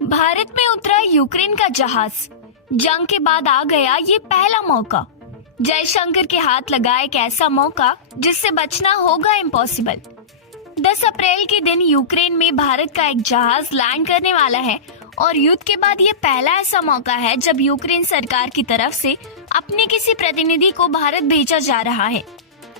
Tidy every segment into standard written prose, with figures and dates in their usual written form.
भारत में उतरा यूक्रेन का जहाज। जंग के बाद आ गया ये पहला मौका। जयशंकर के हाथ लगा एक ऐसा मौका जिससे बचना होगा इम्पॉसिबल। 10 अप्रैल के दिन यूक्रेन में भारत का एक जहाज लैंड करने वाला है और युद्ध के बाद ये पहला ऐसा मौका है जब यूक्रेन सरकार की तरफ से अपने किसी प्रतिनिधि को भारत भेजा जा रहा है।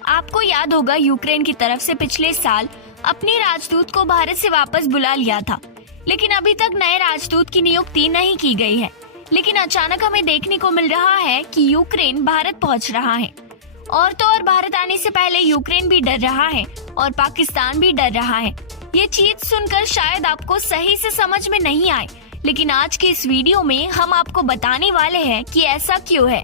आपको याद होगा यूक्रेन की तरफ से पिछले साल अपने राजदूत को भारत से वापस बुला लिया था, लेकिन अभी तक नए राजदूत की नियुक्ति नहीं की गई है। लेकिन अचानक हमें देखने को मिल रहा है कि यूक्रेन भारत पहुंच रहा है। और तो और भारत आने से पहले यूक्रेन भी डर रहा है और पाकिस्तान भी डर रहा है। ये चीज सुनकर शायद आपको सही से समझ में नहीं आए, लेकिन आज के इस वीडियो में हम आपको बताने वाले हैं कि ऐसा क्यों है।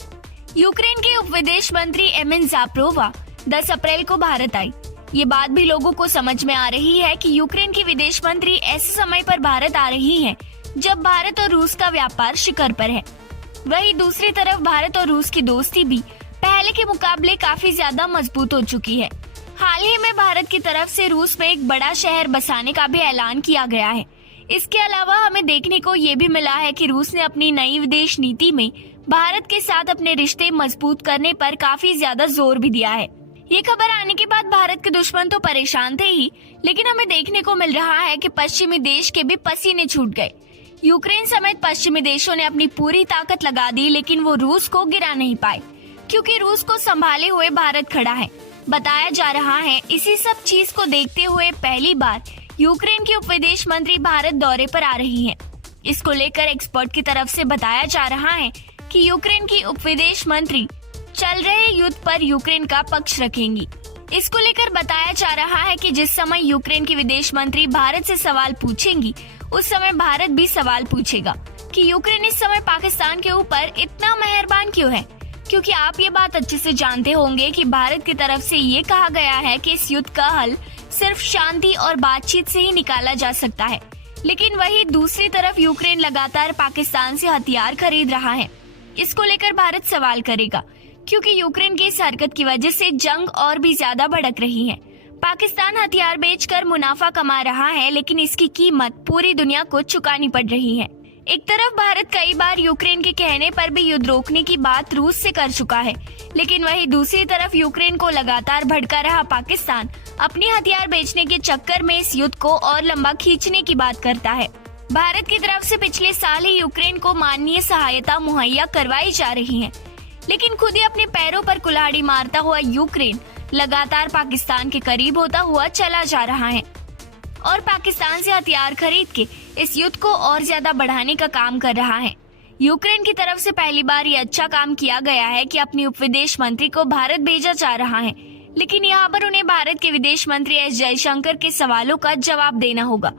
यूक्रेन के उप विदेश मंत्री एमिन ज़ापरोवा 10 अप्रैल को भारत आई। ये बात भी लोगों को समझ में आ रही है कि यूक्रेन की विदेश मंत्री ऐसे समय पर भारत आ रही हैं जब भारत और रूस का व्यापार शिखर पर है। वहीं दूसरी तरफ भारत और रूस की दोस्ती भी पहले के मुकाबले काफी ज्यादा मजबूत हो चुकी है। हाल ही में भारत की तरफ से रूस में एक बड़ा शहर बसाने का भी ऐलान किया गया है। इसके अलावा हमें देखने को ये भी मिला है कि रूस ने अपनी नई विदेश नीति में भारत के साथ अपने रिश्ते मजबूत करने पर काफी ज्यादा जोर भी दिया है। ये खबर आने के बाद भारत के दुश्मन तो परेशान थे ही, लेकिन हमें देखने को मिल रहा है कि पश्चिमी देश के भी पसीने छूट गए। यूक्रेन समेत पश्चिमी देशों ने अपनी पूरी ताकत लगा दी, लेकिन वो रूस को गिरा नहीं पाए, क्योंकि रूस को संभाले हुए भारत खड़ा है। बताया जा रहा है इसी सब चीज को देखते हुए पहली बार यूक्रेन की उप विदेश मंत्री भारत दौरे पर आ रही हैं। इसको लेकर एक्सपर्ट की तरफ से बताया जा रहा है कि यूक्रेन की उप विदेश मंत्री चल रहे युद्ध पर यूक्रेन का पक्ष रखेंगी। इसको लेकर बताया जा रहा है कि जिस समय यूक्रेन की विदेश मंत्री भारत से सवाल पूछेंगी, उस समय भारत भी सवाल पूछेगा कि यूक्रेन इस समय पाकिस्तान के ऊपर इतना मेहरबान क्यों है, क्योंकि आप ये बात अच्छे से जानते होंगे कि भारत की तरफ से ये कहा गया है कि इस युद्ध का हल सिर्फ शांति और बातचीत से ही निकाला जा सकता है। लेकिन वही दूसरी तरफ यूक्रेन लगातार पाकिस्तान से हथियार खरीद रहा है। इसको लेकर भारत सवाल करेगा, क्योंकि यूक्रेन की इस हरकत की वजह से जंग और भी ज्यादा भड़क रही है। पाकिस्तान हथियार बेचकर मुनाफा कमा रहा है, लेकिन इसकी कीमत पूरी दुनिया को चुकानी पड़ रही है। एक तरफ भारत कई बार यूक्रेन के कहने पर भी युद्ध रोकने की बात रूस से कर चुका है, लेकिन वहीं दूसरी तरफ यूक्रेन को लगातार भड़का रहा पाकिस्तान अपनी हथियार बेचने के चक्कर में इस युद्ध को और लंबा खींचने की बात करता है। भारत की तरफ से पिछले साल ही यूक्रेन को मानवीय सहायता मुहैया करवाई जा रही है, लेकिन खुद ही अपने पैरों पर कुल्हाड़ी मारता हुआ यूक्रेन लगातार पाकिस्तान के करीब होता हुआ चला जा रहा है और पाकिस्तान से हथियार खरीद के इस युद्ध को और ज्यादा बढ़ाने का काम कर रहा है। यूक्रेन की तरफ से पहली बार ये अच्छा काम किया गया है कि अपनी उप विदेश मंत्री को भारत भेजा जा रहा है, लेकिन यहाँ पर उन्हें भारत के विदेश मंत्री एस जयशंकर के सवालों का जवाब देना होगा।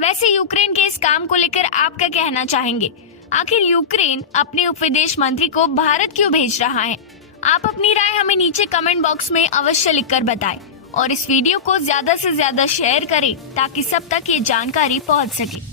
वैसे यूक्रेन के इस काम को लेकर आप क्या कहना चाहेंगे? आखिर यूक्रेन अपने उप विदेश मंत्री को भारत क्यों भेज रहा है? आप अपनी राय हमें नीचे कमेंट बॉक्स में अवश्य लिखकर बताएं और इस वीडियो को ज्यादा से ज्यादा शेयर करें ताकि सब तक ये जानकारी पहुंच सके।